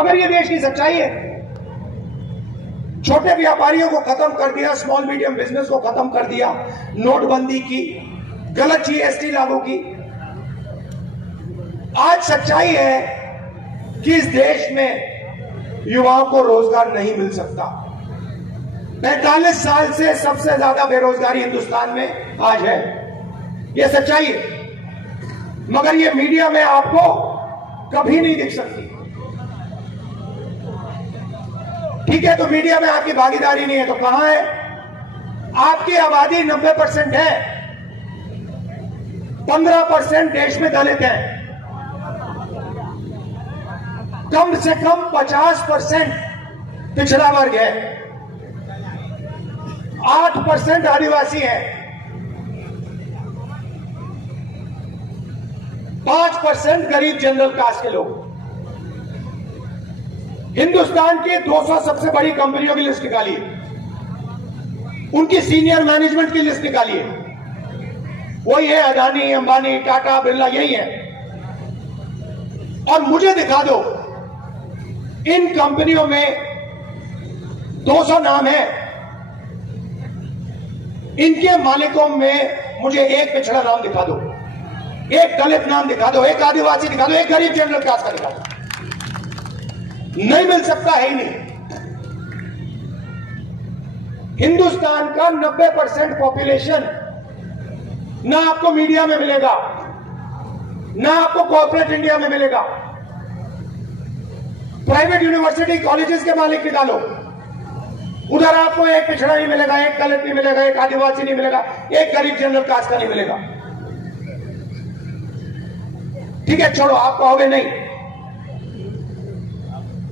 मगर ये देश की सच्चाई है। छोटे व्यापारियों को खत्म कर दिया, स्मॉल मीडियम बिजनेस को खत्म कर दिया, नोटबंदी की, गलत जीएसटी लागू की। आज सच्चाई है कि इस देश में युवाओं को रोजगार नहीं मिल सकता। 45 साल से सबसे ज्यादा बेरोजगारी हिंदुस्तान में आज है, यह सच्चाई है। मगर यह मीडिया में आपको कभी नहीं दिख सकती। ठीक है, तो मीडिया में आपकी भागीदारी नहीं है तो कहां है? आपकी आबादी 90% है, 15% देश में दलित हैं, कम से कम 50% पिछड़ा वर्ग है, 8% आदिवासी है, 5% गरीब जनरल कास्ट के लोग। हिंदुस्तान की 200 सबसे बड़ी कंपनियों की लिस्ट निकालिए, उनकी सीनियर मैनेजमेंट की लिस्ट निकालिए। वही है अदानी, अंबानी, टाटा, बिरला, यही है। और मुझे दिखा दो इन कंपनियों में 200 नाम है, इनके मालिकों में मुझे एक पिछड़ा नाम दिखा दो, एक दलित नाम दिखा दो, एक आदिवासी दिखा दो, एक गरीब जनरल कास्ट का दिखा दो। नहीं मिल सकता है ही नहीं। हिंदुस्तान का 90% पॉपुलेशन ना आपको मीडिया में मिलेगा, ना आपको कॉर्पोरेट इंडिया में मिलेगा। प्राइवेट यूनिवर्सिटी कॉलेजेस के मालिक निकालो, उधर आपको एक पिछड़ा नहीं मिलेगा, एक दलित नहीं मिलेगा, एक आदिवासी नहीं मिलेगा, एक गरीब जनरल कास्ट का नहीं मिलेगा। ठीक है, छोड़ो, आप कहोगे नहीं,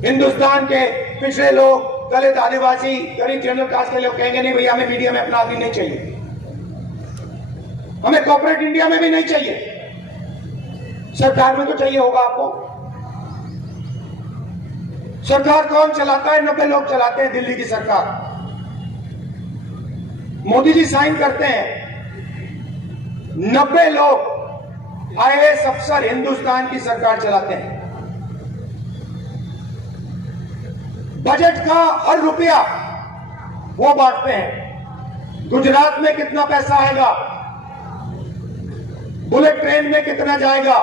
हिंदुस्तान के पिछड़े लोग, दलित, आदिवासी, गरीब जनरल कास्ट के लोग कहेंगे नहीं भैया, हमें मीडिया में अपना आदमी नहीं चाहिए, हमें कॉर्पोरेट इंडिया में भी नहीं चाहिए, सरकार में तो चाहिए होगा आपको। सरकार कौन चलाता है? 90 लोग चलाते हैं, दिल्ली की सरकार। मोदी जी साइन करते हैं, 90 लोग आईएएस अफसर हिंदुस्तान की सरकार चलाते हैं। बजट का हर रुपया वो बांटते हैं। गुजरात में कितना पैसा आएगा, बुलेट ट्रेन में कितना जाएगा,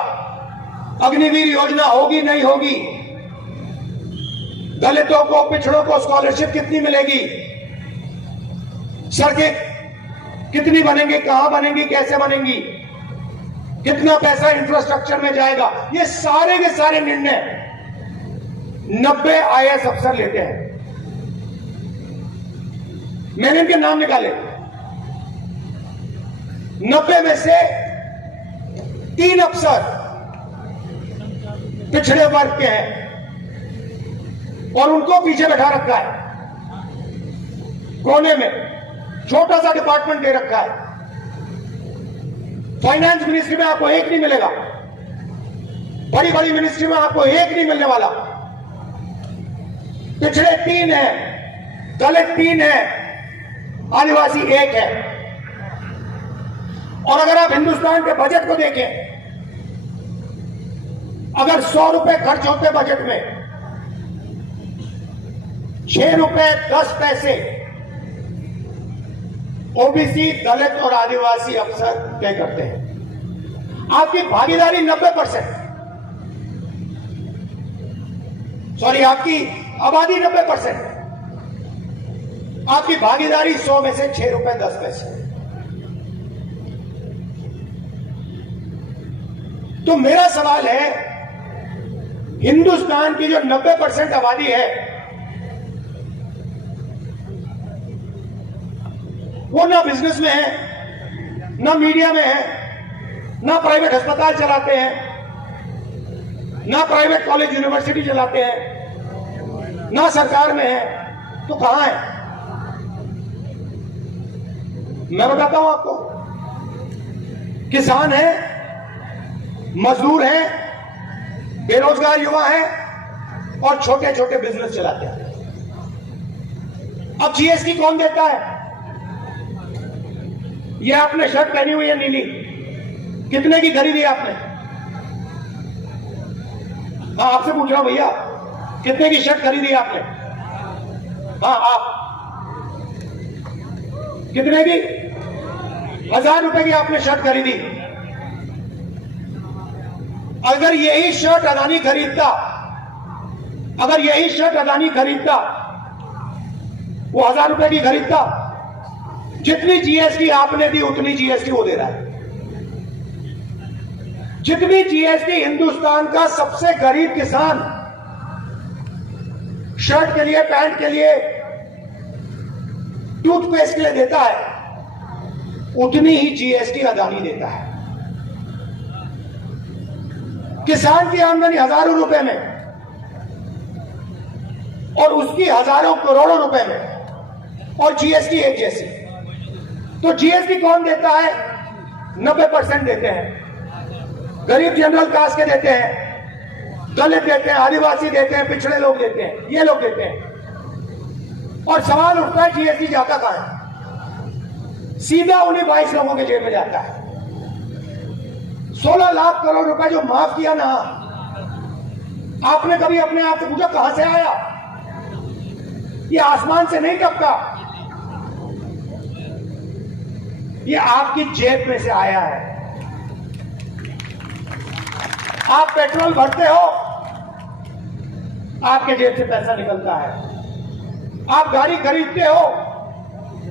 अग्निवीर योजना होगी नहीं होगी, दलितों को, पिछड़ों को स्कॉलरशिप कितनी मिलेगी, सड़कें कितनी बनेंगी, कहां बनेंगी, कैसे बनेंगी, कितना पैसा इंफ्रास्ट्रक्चर में जाएगा, ये सारे के सारे निर्णय 90 आईएएस अफसर लेते हैं। मैंने इनके नाम निकाले, 90 में से 3 अफसर पिछड़े वर्ग के हैं और उनको पीछे बैठा रखा है, कोने में छोटा सा डिपार्टमेंट दे रखा है। फाइनेंस मिनिस्ट्री में आपको एक नहीं मिलेगा, बड़ी बड़ी मिनिस्ट्री में आपको एक नहीं मिलने वाला। पिछड़े 3 हैं, दलित 3 हैं, आदिवासी 1 है। और अगर आप हिंदुस्तान के बजट को देखें, अगर 100 रुपए खर्च होते बजट में, 6 रुपए 10 पैसे ओबीसी, दलित और आदिवासी अफसर तय करते हैं। आपकी भागीदारी 90%, सॉरी, आपकी आबादी 90%, आपकी भागीदारी 100 में से 6 रुपए 10 पैसे। तो मेरा सवाल है, हिंदुस्तान की जो 90% आबादी है, वो ना बिजनेस में है, ना मीडिया में है, ना प्राइवेट अस्पताल चलाते हैं, ना प्राइवेट कॉलेज यूनिवर्सिटी चलाते हैं, ना सरकार में है, तो कहां है? मैं बताता हूं आपको, किसान है, मजदूर है, बेरोजगार युवा है और छोटे छोटे बिजनेस चलाते हैं। अब जीएसटी कौन देता है? ये आपने शर्ट पहनी हुई है नीली, कितने की खरीदी आपने? हाँ, आपसे पूछ रहा हूं भैया, कितने की शर्ट खरीदी आपने? हाँ, आप कितने की? 1000 रुपए की आपने शर्ट खरीदी। अगर यही शर्ट अदानी खरीदता, वो 1000 रुपए की खरीदता। जितनी जीएसटी आपने दी उतनी जीएसटी वो दे रहा है। जितनी जीएसटी हिंदुस्तान का सबसे गरीब किसान शर्ट के लिए, पैंट के लिए, टूथपेस्ट के लिए देता है, उतनी ही जीएसटी अदानी देता है। किसान की आमदनी हजारों रुपए में और उसकी हजारों करोड़ों रुपए में, और जीएसटी एक जैसी। तो जीएसटी कौन देता है? 90% देते हैं। गरीब जनरल कास्ट के देते हैं, दलित देते हैं, आदिवासी देते हैं, पिछड़े लोग देते हैं, ये लोग देते हैं। और सवाल उठता है जीएसटी जाता कहां है? सीधा उन्हीं 22 लोगों के जेब में जाता है। 16 लाख करोड़ रुपए जो माफ किया ना, आपने कभी अपने आप से पूछा कहां से आया? ये आसमान से नहीं टपका, ये आपकी जेब में से आया है। आप पेट्रोल भरते हो, आपके जेब से पैसा निकलता है। आप गाड़ी खरीदते हो,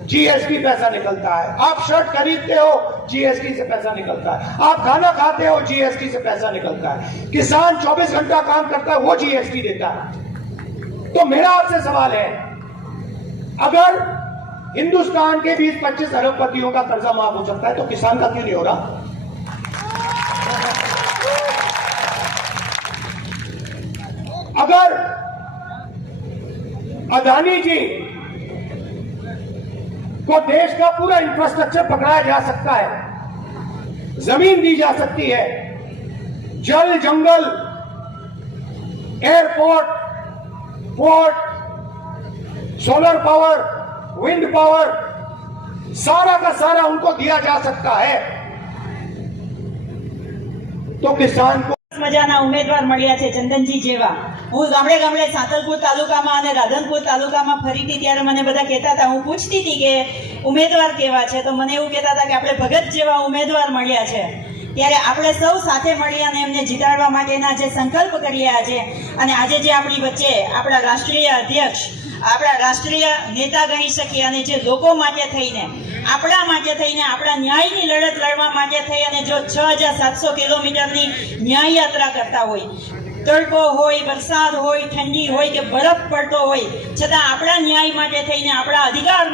जीएसटी पैसा निकलता है। आप शर्ट खरीदते हो, जीएसटी से पैसा निकलता है। आप खाना खाते हो, जीएसटी से पैसा निकलता है। किसान 24 घंटा काम करता है, वो जीएसटी देता है। तो मेरा आपसे सवाल है, अगर हिंदुस्तान के 20-25 अरबपतियों का कर्जा माफ हो सकता है तो किसान का क्यों नहीं हो रहा? अगर अदानी जी को देश का पूरा इंफ्रास्ट्रक्चर पकड़ाया जा सकता है, जमीन दी जा सकती है, जल, जंगल, airport, port, solar power, wind power, सारा का सारा उनको दिया जा सकता है, तो किसान को મજાના ઉમેદવાર મળ્યા છે ચંદનજી જેવા। હું ગામડે ગામડે સાતલપુર તાલુકામાં અને રાધનપુર તાલુકામાં ફરીથી ત્યારે મને બધા કહેતા હતા, હું પૂછતી હતી કે ઉમેદવાર કેવા છે, તો મને એવું કહેતા હતા કે આપણે ભગત જેવા ઉમેદવાર મળ્યા છે। ત્યારે આપણે સૌ સાથે મળી અને એમને જીતાડવા માટેના જે સંકલ્પ કરીએ આજે, અને આજે જે આપણી વચ્ચે આપણા રાષ્ટ્રીય અધ્યક્ષ, આપણા રાષ્ટ્રીય નેતા ગણી શકીએ, અને જે લોકો માટે થઈને, આપણા માટે થઈને, આપણા ન્યાયની લડત લડવા માટે થઈ અને જો 6700 કિલોમીટરની ન્યાય યાત્રા કરતા હોય, તડકો હોય, વરસાદ હોય, ઠંડી હોય કે બરફ પડતો હોય, છતાં આપણા ન્યાય માટે થઈને, આપણા અધિકાર